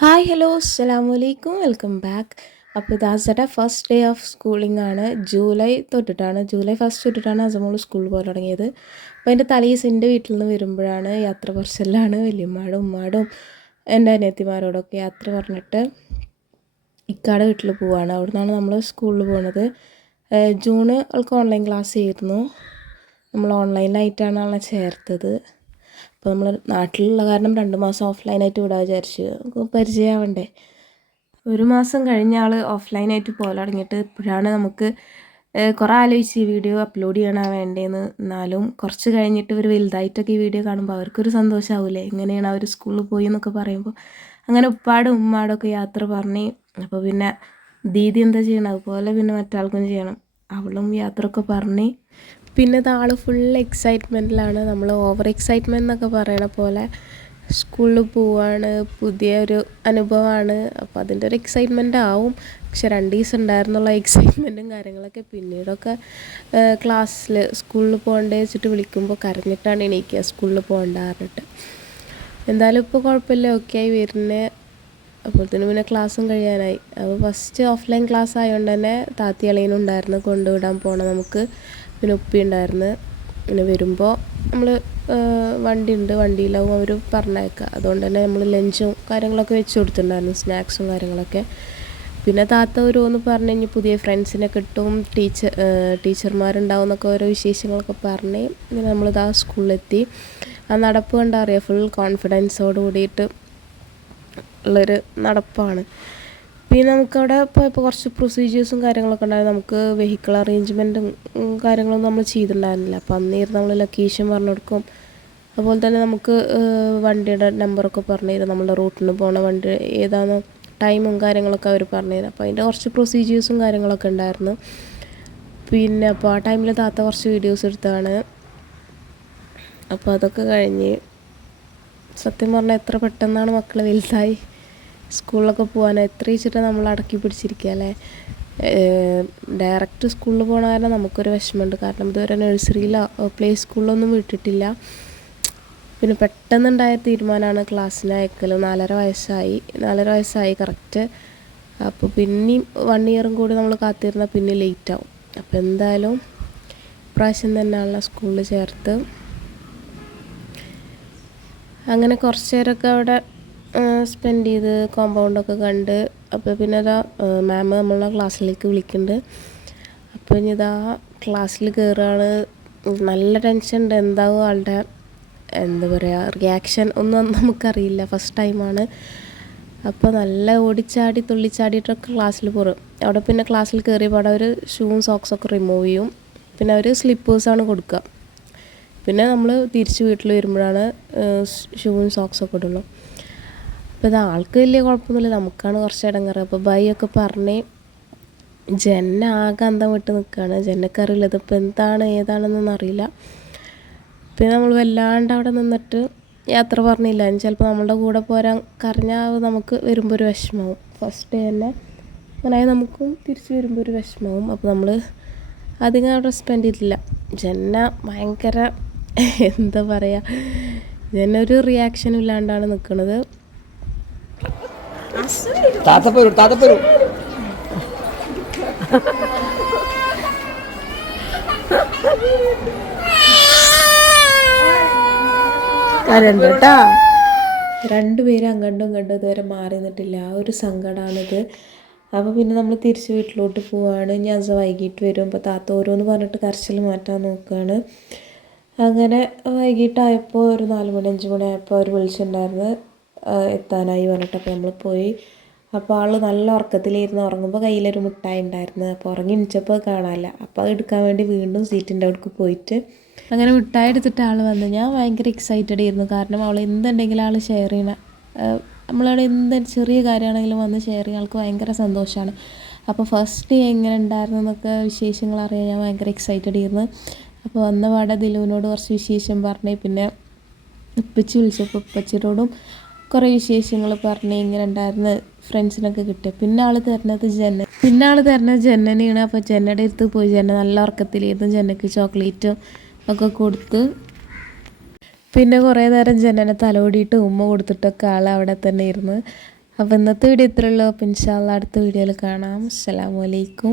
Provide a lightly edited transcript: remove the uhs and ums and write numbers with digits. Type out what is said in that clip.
Hi hello അസ്സലാമു അലൈക്കും welcome back. അപ്പോൾ ഇതാസയുടെ ഫസ്റ്റ് ഡേ ഓഫ് സ്കൂളിംഗ് ആണ്. ജൂലൈ ഫസ്റ്റ് തൊട്ടിട്ടാണ് അസമോൾ സ്കൂളിൽ പോകാൻ തുടങ്ങിയത്. അപ്പോൾ എൻ്റെ തലേദിവസം എൻ്റെ വീട്ടിൽ നിന്ന് വരുമ്പോഴാണ് യാത്ര പറച്ചിലാണ്. വല്യമ്മാടും ഉമ്മാടും എൻ്റെ അനിയത്തിമാരോടൊക്കെ യാത്ര പറഞ്ഞിട്ട് ഇക്കാടെ വീട്ടിൽ പോവാണ്. അവിടെ നിന്നാണ് നമ്മൾ സ്കൂളിൽ പോകുന്നത്. ജൂണ് അവൾക്ക് ഓൺലൈൻ ക്ലാസ് ആയിരുന്നു. നമ്മൾ ഓൺലൈനായിട്ടാണ് അവളെ ചേർത്തത്. അപ്പോൾ നമ്മൾ നാട്ടിലുള്ള കാരണം 2 മാസം ഓഫ്ലൈനായിട്ട് വിടാൻ വിചാരിച്ചു. നമുക്ക് പരിചയമാവണ്ടേ. 1 മാസം കഴിഞ്ഞ ആൾ ഓഫ്ലൈനായിട്ട് പോകാൻ തുടങ്ങിയിട്ട് ഇപ്പോഴാണ് നമുക്ക് കുറേ ആലോചിച്ച് ഈ വീഡിയോ അപ്ലോഡ് ചെയ്യണോ വേണ്ടതെന്ന്. എന്നാലും കുറച്ച് കഴിഞ്ഞിട്ട് ഇവർ വലുതായിട്ടൊക്കെ ഈ വീഡിയോ കാണുമ്പോൾ അവർക്കൊരു സന്തോഷമാവില്ലേ, എങ്ങനെയാണ് അവർ സ്കൂളിൽ പോയി എന്നൊക്കെ പറയുമ്പോൾ. അങ്ങനെ ഉപ്പാടും ഉമ്മാടൊക്കെ യാത്ര പറഞ്ഞ് അപ്പോൾ പിന്നെ ദീദി എന്താ ചെയ്യണം അതുപോലെ പിന്നെ മറ്റാൾക്കും ചെയ്യണം. അവളും യാത്രയൊക്കെ പറഞ്ഞ് പിന്നെ ആൾ ഫുൾ എക്സൈറ്റ്മെൻറ്റിലാണ്. നമ്മൾ ഓവർ എക്സൈറ്റ്മെൻറ്റ് എന്നൊക്കെ പറയണ പോലെ സ്കൂളിൽ പോവാണ്, പുതിയൊരു അനുഭവമാണ്. അപ്പോൾ അതിൻ്റെ ഒരു എക്സൈറ്റ്മെൻ്റ് ആവും. പക്ഷെ 2 ദിവസം ഉണ്ടായിരുന്നുള്ള എക്സൈറ്റ്മെൻറ്റും കാര്യങ്ങളൊക്കെ പിന്നീടൊക്കെ ക്ലാസ്സിൽ സ്കൂളിൽ പോകണ്ടേ വെച്ചിട്ട് വിളിക്കുമ്പോൾ കരഞ്ഞിട്ടാണ് എണീക്കുക, സ്കൂളിൽ പോകണ്ട പറഞ്ഞിട്ട്. എന്തായാലും ഇപ്പോൾ കുഴപ്പമില്ല, ഓക്കെ ആയി വരുന്നത്. അപ്പോഴത്തേനും പിന്നെ ക്ലാസ്സും കഴിയാനായി. അപ്പോൾ ഫസ്റ്റ് ഓഫ്ലൈൻ ക്ലാസ് ആയതുകൊണ്ട് തന്നെ താത്തി അളിയനും ഉണ്ടായിരുന്നു കൊണ്ടുവിടാൻ പോകണം നമുക്ക്. പിന്നെ ഉപ്പി ഉണ്ടായിരുന്നു. പിന്നെ വരുമ്പോൾ നമ്മൾ വണ്ടിയുണ്ട്, വണ്ടിയിലാവും അവർ പറഞ്ഞേക്കുക. അതുകൊണ്ട് തന്നെ നമ്മൾ ലഞ്ചും കാര്യങ്ങളൊക്കെ വെച്ച് കൊടുത്തിട്ടുണ്ടായിരുന്നു, സ്നാക്സും കാര്യങ്ങളൊക്കെ. പിന്നെ താത്ത ഓരോന്ന് പറഞ്ഞു കഴിഞ്ഞ് പുതിയ ഫ്രണ്ട്സിനെ കിട്ടും, ടീച്ചർമാരുണ്ടാവും എന്നൊക്കെ ഓരോ വിശേഷങ്ങളൊക്കെ പറഞ്ഞ് ഇങ്ങനെ നമ്മളിതാ സ്കൂളിലെത്തി. ആ നടപ്പ് കണ്ടാൽ അറിയാം, ഫുൾ കോൺഫിഡൻസോട് കൂടിയിട്ട് ഉള്ളൊരു നടപ്പാണ്. പിന്നെ നമുക്കവിടെ പോയപ്പോൾ കുറച്ച് പ്രൊസീജിയേഴ്സും കാര്യങ്ങളൊക്കെ ഉണ്ടായിരുന്നു. നമുക്ക് വെഹിക്കിൾ അറേഞ്ച്മെൻറ്റും കാര്യങ്ങളൊന്നും നമ്മൾ ചെയ്തിട്ടുണ്ടായിരുന്നില്ല. അപ്പോൾ അന്നേരം നമ്മൾ ലൊക്കേഷൻ പറഞ്ഞു കൊടുക്കും. അതുപോലെ തന്നെ നമുക്ക് വണ്ടിയുടെ നമ്പറൊക്കെ പറഞ്ഞു തരും, നമ്മളുടെ റൂട്ടിന് പോകണ വണ്ടി ഏതാണ്, ടൈമും കാര്യങ്ങളൊക്കെ അവർ പറഞ്ഞു തരും. അപ്പോൾ അതിൻ്റെ കുറച്ച് പ്രൊസീജിയേഴ്സും കാര്യങ്ങളൊക്കെ ഉണ്ടായിരുന്നു. പിന്നെ അപ്പോൾ ആ ടൈമിൽ താത്ത കുറച്ച് വീഡിയോസ് എടുത്തതാണ്. അപ്പോൾ അതൊക്കെ കഴിഞ്ഞ് സത്യം പറഞ്ഞാൽ എത്ര പെട്ടെന്നാണ് മക്കൾ വലുതായി സ്കൂളിലൊക്കെ പോകാൻ. എത്ര വെച്ചിട്ട് നമ്മൾ അടക്കി പിടിച്ചിരിക്കുക അല്ലേ. ഡയറക്റ്റ് സ്കൂളിൽ പോകണ കാരണം നമുക്കൊരു വിഷമമുണ്ട്. കാരണം ഇതുവരെ നഴ്സറിയിലോ പ്ലേ സ്കൂളിലൊന്നും വിട്ടിട്ടില്ല. പിന്നെ പെട്ടെന്നുണ്ടായ തീരുമാനമാണ് ക്ലാസ്സിന് അയക്കൽ. 4.5 വയസ്സായി കറക്റ്റ്. അപ്പോൾ പിന്നെയും 1 ഇയറും കൂടി നമ്മൾ കാത്തിരുന്നാൽ പിന്നെ ലേറ്റാവും. അപ്പോൾ എന്തായാലും ഇപ്രാവശ്യം തന്നെയാണല്ലോ സ്കൂളിൽ ചേർത്ത്. അങ്ങനെ കുറച്ച് നേരമൊക്കെ അവിടെ സ്പെൻഡ് ചെയ്ത് കോമ്പൗണ്ടൊക്കെ കണ്ട്. അപ്പോൾ പിന്നെ അതാ മാം നമ്മളെ ക്ലാസ്സിലേക്ക് വിളിക്കുന്നുണ്ട്. അപ്പോൾ ഇനി ഇതാ ക്ലാസ്സിൽ കയറുകയാണ്. നല്ല ടെൻഷൻ ഉണ്ട്, എന്താവും ആളുടെ എന്താ പറയുക റിയാക്ഷൻ ഒന്നും നമുക്കറിയില്ല, ഫസ്റ്റ് ടൈമാണ്. അപ്പോൾ നല്ല ഓടിച്ചാടി തുള്ളിച്ചാടിയിട്ടൊക്കെ ക്ലാസ്സിൽ പോരും. അവിടെ പിന്നെ ക്ലാസ്സിൽ കയറിയപ്പോൾ അവിടെ ഒരു ഷൂവും സോക്സൊക്കെ റിമൂവ് ചെയ്യും. പിന്നെ അവർ സ്ലിപ്പേഴ്സാണ് കൊടുക്കുക. പിന്നെ നമ്മൾ തിരിച്ച് വീട്ടിൽ വരുമ്പോഴാണ് ഷൂവും സോക്സൊക്കെ ഇടുള്ളൂ. അപ്പോൾ ഇത് ആൾക്ക് വലിയ കുഴപ്പമൊന്നുമില്ല, നമുക്കാണ് കുറച്ച് ഇടങ്ങാറ്. അപ്പോൾ ബൈ ഒക്കെ പറഞ്ഞ് ജെന്ന ആകെ അന്തം വിട്ട് നിൽക്കുകയാണ്. ജെന്നക്ക് അറിയില്ല ഇതിപ്പോൾ എന്താണ് ഏതാണെന്നൊന്നും അറിയില്ല. പിന്നെ നമ്മൾ വല്ലാണ്ട് അവിടെ നിന്നിട്ട് യാത്ര പറഞ്ഞില്ല. ചിലപ്പോൾ നമ്മളുടെ കൂടെ പോരാൻ കരഞ്ഞാൽ നമുക്ക് വരുമ്പോൾ ഒരു വിഷമവും. ഫസ്റ്റ് ഡേ തന്നെ അങ്ങനെ നമുക്കും തിരിച്ച് വരുമ്പോൾ ഒരു വിഷമവും. അപ്പോൾ നമ്മൾ അധികം അവിടെ സ്പെൻഡ് ചെയ്തില്ല. ജെന്ന ഭയങ്കര എന്താ പറയുക, ജെന്ന ഒരു റിയാക്ഷനും ഇല്ലാണ്ടാണ് നിൽക്കുന്നത്. കരണ്ടട്ടാ, 2 പേരും അങ്ങോട്ടും ഇതുവരെ മാറി നിന്നിട്ടില്ല. ആ ഒരു സങ്കടമാണിത്. അപ്പോൾ പിന്നെ നമ്മൾ തിരിച്ച് വീട്ടിലോട്ട് പോവുകയാണ്. ഞാൻ വൈകിട്ട് വരും. അപ്പോൾ താത്ത ഓരോന്ന് പറഞ്ഞിട്ട് കരച്ചിൽ മാറ്റാൻ നോക്കുകയാണ്. അങ്ങനെ വൈകിട്ടായപ്പോൾ ഒരു 4 മണി 5 മണി ആയപ്പോൾ അവർ വിളിച്ചിട്ടുണ്ടായിരുന്നു എത്താനായി പറഞ്ഞിട്ട്. അപ്പോൾ നമ്മൾ പോയി. അപ്പോൾ ആൾ നല്ല ഉറക്കത്തിലിരുന്ന് ഉറങ്ങുമ്പോൾ കയ്യിലൊരു മിഠായി ഉണ്ടായിരുന്നു. അപ്പോൾ ഉറങ്ങി എണിച്ചപ്പോൾ കാണാനില്ല. അപ്പോൾ അത് എടുക്കാൻ വേണ്ടി വീണ്ടും സീറ്റിൻ്റെ അവിടേക്ക് പോയിട്ട് അങ്ങനെ മിഠായി എടുത്തിട്ട് ആൾ വന്നു. ഞാൻ ഭയങ്കര എക്സൈറ്റഡ് ആയിരുന്നു. കാരണം അവൾ എന്തുണ്ടെങ്കിലും ആൾ ഷെയർ ചെയ്യണ, നമ്മളവിടെ എന്ത് ചെറിയ കാര്യമാണെങ്കിലും വന്ന് ഷെയർ ചെയ്യുന്ന ആൾക്ക് ഭയങ്കര സന്തോഷമാണ്. അപ്പോൾ ഫസ്റ്റ് ഡേ എങ്ങനെ ഉണ്ടായിരുന്നു എന്നൊക്കെ വിശേഷങ്ങൾ അറിയാൻ ഞാൻ ഭയങ്കര എക്സൈറ്റഡ് ആയിരുന്നു. അപ്പോൾ വന്ന പാടെ ദിലുവിനോട് കുറച്ച് വിശേഷം പറഞ്ഞ് പിന്നെ ഉപ്പച്ചി വിളിച്ചപ്പോൾ ഉപ്പച്ചിയോടും കുറേ വിശേഷങ്ങൾ പറഞ്ഞ് ഇങ്ങനെ ഉണ്ടായിരുന്നു, ഫ്രണ്ട്സിനൊക്കെ കിട്ടിയ. പിന്നെ ആൾ തരുന്നത് ജന്നനെയാണ്. അപ്പോൾ ജന്നയുടെ അടുത്ത് പോയി. ജന്ന നല്ല ഉറക്കത്തിലിരുന്ന് ജന്നയ്ക്ക് ചോക്ലേറ്റും ഒക്കെ കൊടുത്ത് പിന്നെ കുറേ നേരം ജനനെ തലോടിയിട്ട് ഉമ്മ കൊടുത്തിട്ടൊക്കെ ആൾ അവിടെ തന്നെ ഇരുന്ന്. അപ്പോൾ ഇന്നത്തെ വീഡിയോ ഇത്രയുള്ളൂ. അപ്പോൾ ഇൻഷാ അല്ലാ അടുത്ത വീഡിയോയിൽ കാണാം. അസ്സലാമു അലൈക്കും.